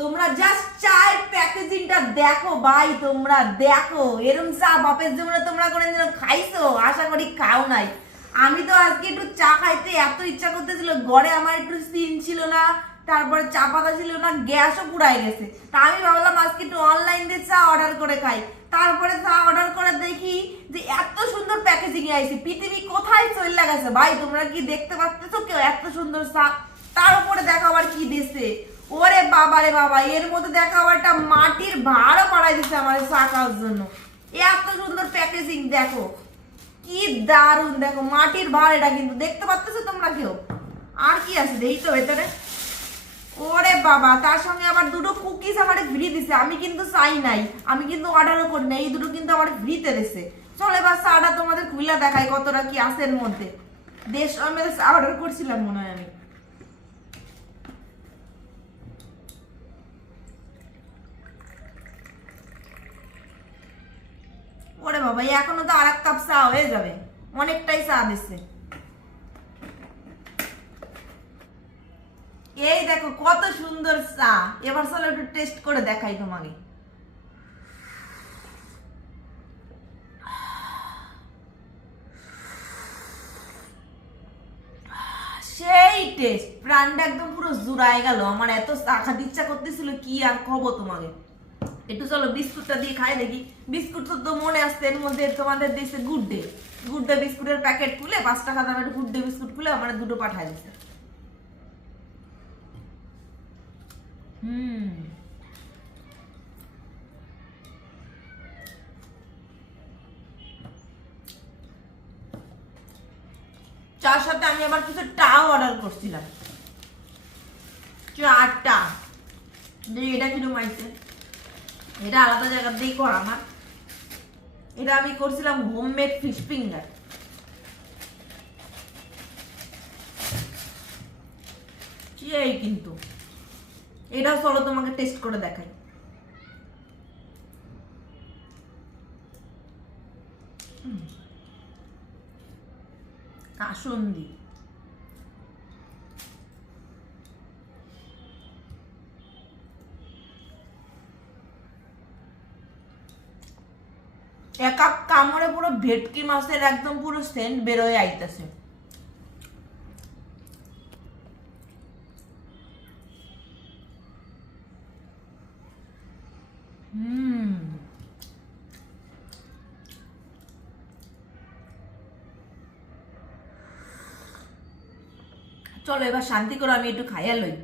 তোমরা জাস্ট চায়ের প্যাকেজিংটা দেখো, ভাই, তোমরা দেখো। এরম চা বাপের জীবনে তোমরা করে খাইছো? আশা করি খাও নাই। আমি তো আজকে একটু চা খাইতে এত ইচ্ছা করতেছিল, ঘরে আমার একটু সিন ছিল না, তারপরে চা পাতা ছিল না, গ্যাসও পুরাই গেছে। তা আমি ভাবলাম আজকে একটু অনলাইন দিয়ে চা অর্ডার করে খাই। তারপরে চা অর্ডার করে দেখি যে এত সুন্দর প্যাকেজিং এ আইছে, পৃথিবী কোথায় চলে গেছে? ভাই, তোমরা কি দেখতে পাচ্ছ কেউ এত সুন্দর চা? তার উপরে দেখো আবার কি দিছে। ওরে বাবা রে বাবা, এর মধ্যে দেখো আবার একটা মাটির ভাড়ও পাড়াই দিচ্ছে আমার খাওয়ার জন্য। এত সুন্দর প্যাকেজিং দেখো। কি দারুণ দেখো, মাটির ভাড় এটা কিন্তু। দেখতে পাচ্ছ তোমরা কেউ? আর কি আছে? দেখি তো ভেতরে। ওরে বাবা, তার সঙ্গে আবার দুটো কুকিজ আমার ফ্রি দিছে। আমি কিন্তু চাই নাই। আমি কিন্তু অর্ডারও করি নাই। এই দুটো কিন্তু আমার ফ্রিতে দিছে। চলো এবার চাটা তোমাদের খুলে দেখাই কতটা কি আছে এর মধ্যে। দেশ, আমি অর্ডার করছিলাম মনে হয় আমি। ওরে বাবা এখনও তো আর এক কাপ চা হয়ে যাবে। অনেকটাই চা দিচ্ছে এই দেখো, কত সুন্দর চা। এবার চলো একটু টেস্ট করে দেখাই তোমাকে। সেই টেস্ট প্রাণটা একদম পুরো জুড়ায় গেল। আমার এত চা খাতে ইচ্ছা করতেছিল, কি আর খবো তোমাকে? একটু চলো বিস্কুটটা দিয়ে খাই দেখি। বিস্কুট তো মনে আসছে, এর মধ্যে তোমাদের দিয়েছে গুড ডে। গুড ডে বিস্কুটের প্যাকেট খুলে, পাঁচ টাকা দামের গুড ডে বিস্কুট খুলে আমার দুটো দিছে। হুম। চার সাথে আমি আবার কিছু টাও অর্ডার করছিলাম। চারটা। যে এটা কিরম আইছে? এটা আলাদা জায়গা দিয়েই করা না। এটা আমি করছিলাম হোমমেড ফিশ ফিঙ্গার এই কিন্তু? এটাও চলো তোমাকে টেস্ট করে দেখাই। কাসুন্দি। এক এক কামড়ে পুরো ভেটকি মাছের একদম পুরো সেন্ট বেরোয় আইতেছে। চলো, এবার শান্তি করে, আমি একটু খাইয়া লই।